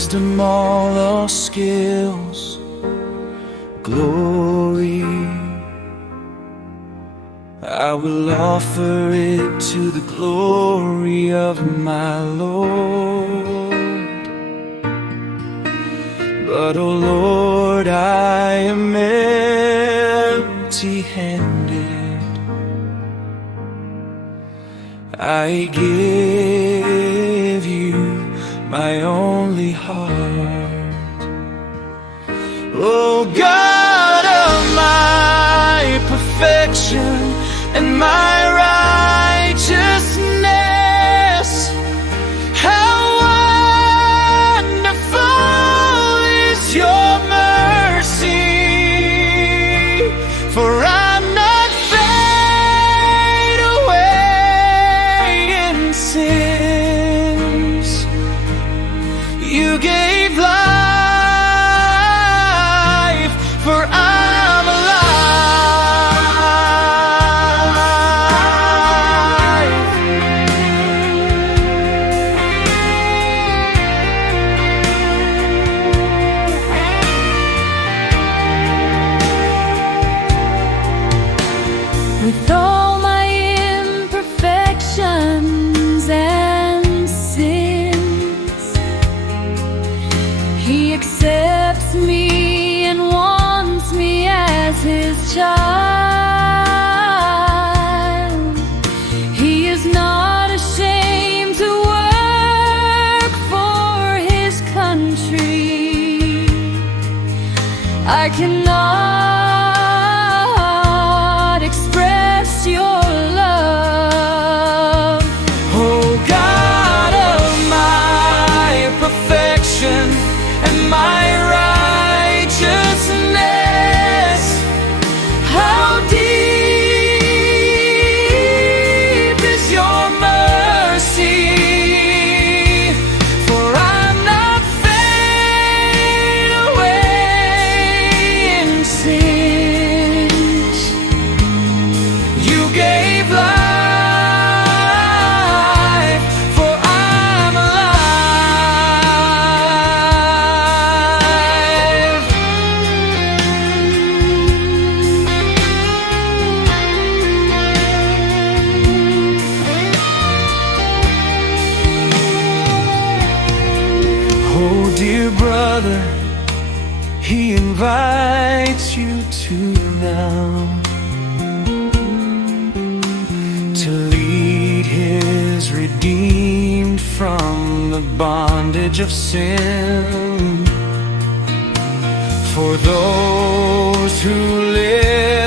wisdom, all the skills, glory. I will offer it to the glory of my Lord. But oh Lord, I am empty-handed. I give you my only heart. Oh God of my perfection and my righteousness, how wonderful is your mercy, for I'm not fade away in sins. You gave life, for I'm alive. With all my imperfections and sins, He accepts me and wants me as His child. He is not ashamed to work for His country. I cannot express your love. Oh God of my perfection and my righteousness, how deep is your mercy, for I'm not fade away in sins. You gave life, for I'm alive. Oh dear brother, he invites you to now, to lead his redeemed from the bondage of sin. For those who live